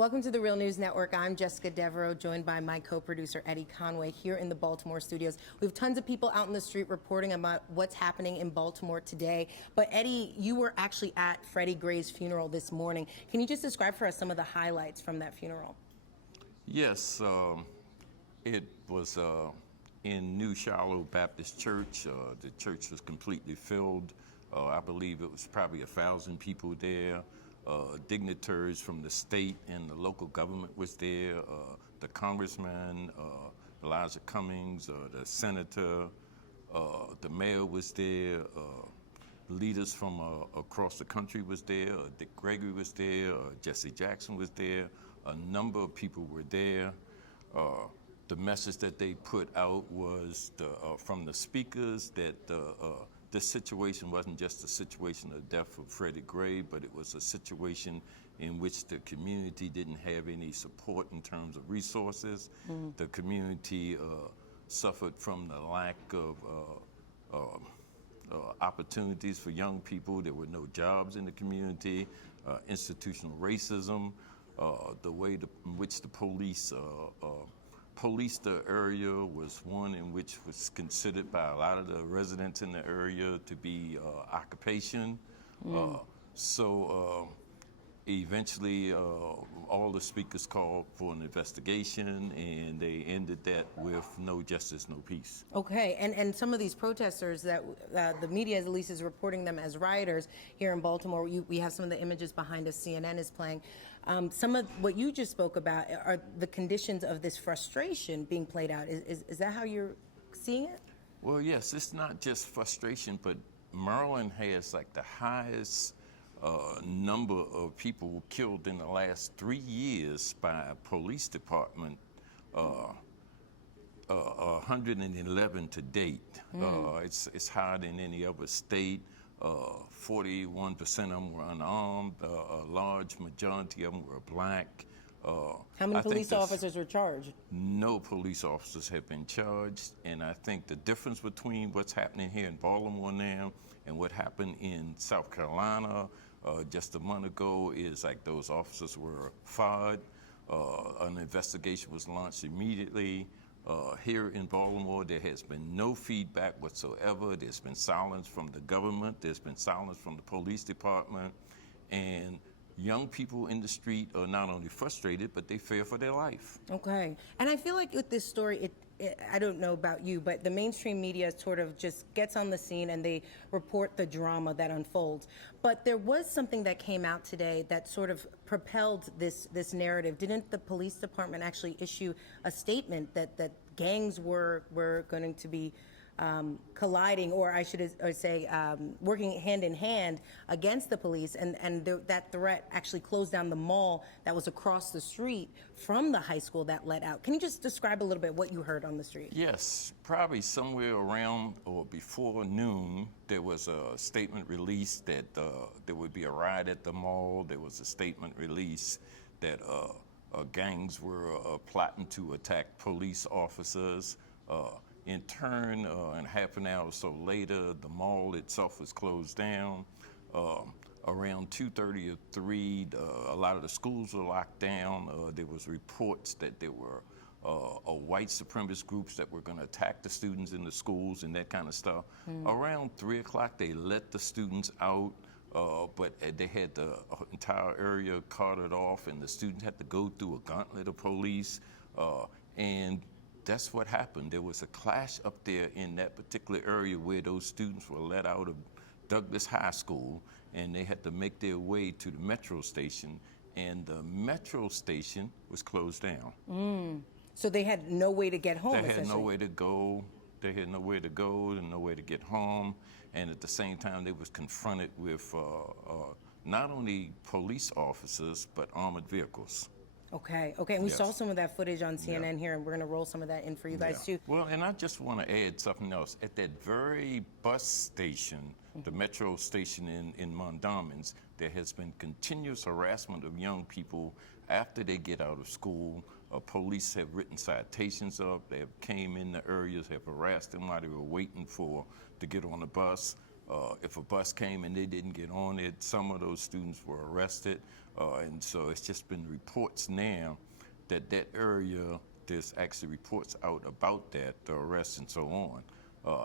Welcome to the Real News Network. I'm Jessica Devereaux, joined by my co-producer Eddie Conway here in the Baltimore studios. We have tons of people out in the street reporting about what's happening in Baltimore today. But Eddie, you were actually at Freddie Gray's funeral this morning. Can you just describe for us some of the highlights from that funeral? Yes, it was in New Shiloh Baptist Church. The church was completely filled. I believe it was probably 1,000 people there. Dignitaries from the state and the local government was there. The congressman, Elijah Cummings, the senator, the mayor was there. Leaders from across the country was there. Dick Gregory was there. Jesse Jackson was there. A number of people were there. The message that they put out was from the speakers that this situation wasn't just a situation of death of Freddie Gray, but it was a situation in which the community didn't have any support in terms of resources. The community suffered from the lack of opportunities for young people. There were no jobs in the community, institutional racism, the way in which the police policed the area was one in which was considered by a lot of the residents in the area to be occupation. So eventually all the speakers called for an investigation, and they ended that with no justice, no peace. Okay, and some of these protesters that the media at least is reporting them as rioters here in Baltimore, we have some of the images behind us, CNN is playing. Some of what you just spoke about are the conditions of this frustration being played out. Is that how you're seeing it? Well, yes, it's not just frustration, but Maryland has like the highest number of people killed in the last 3 years by a police department, 111 to date. It's higher than any other state. 41% of them were unarmed. A large majority of them were black. How many police officers were charged? No police officers have been charged, and I think the difference between what's happening here in Baltimore now and what happened in South Carolina just a month ago is like those officers were fired. An investigation was launched immediately. Here in Baltimore, there has been no feedback whatsoever. There's been silence from the government. There's been silence from the police department. And young people in the street are not only frustrated, but they fear for their life. Okay. And I feel like with this story, I don't know about you, but the mainstream media sort of just gets on the scene and they report the drama that unfolds. But there was something that came out today that sort of propelled this narrative. Didn't the police department actually issue a statement that gangs were going to be colliding, or I should say working hand in hand against the police, and that threat actually closed down the mall that was across the street from the high school that let out. Can you just describe a little bit what you heard on the street? Yes, probably somewhere around or before noon, there was a statement released that there would be a riot at the mall. There was a statement released that gangs were plotting to attack police officers. In turn, and half an hour or so later, the mall itself was closed down. Around 2:30 or 3, a lot of the schools were locked down. There was reports that there were white supremacist groups that were going to attack the students in the schools and that kind of stuff. Around 3 o'clock, they let the students out, but they had the entire area carted off, and the students had to go through a gauntlet of police. And that's what happened. There was a clash up there in that particular area where those students were let out of Douglas High School, and they had to make their way to the metro station, and the metro station was closed down. So they had no way to get home, They had nowhere to go. They had nowhere to go and nowhere to get home. And at the same time, they was confronted with not only police officers, but armored vehicles. Okay, and we saw some of that footage on CNN here, and we're going to roll some of that in for you guys too. Well, and I just want to add something else. At that very bus station, the metro station in Mondawmin, there has been continuous harassment of young people after they get out of school. Police have written citations up. They have came in the areas, have harassed them while they were waiting to get on the bus. If a bus came and they didn't get on it, some of those students were arrested. And so it's just been reports now that area, there's actually reports out about that, the arrests and so on.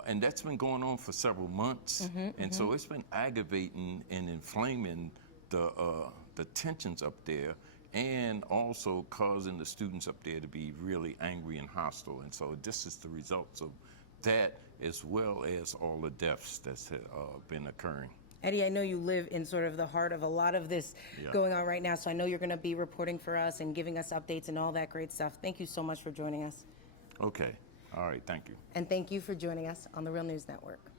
And that's been going on for several months. And so it's been aggravating and inflaming the tensions up there, and also causing the students up there to be really angry and hostile. And so this is the results of that, as well as all the deaths that's been occurring. Eddie, I know you live in sort of the heart of a lot of this going on right now, so I know you're going to be reporting for us and giving us updates and all that great stuff. Thank you so much for joining us. Okay. All right. Thank you. And thank you for joining us on the Real News Network.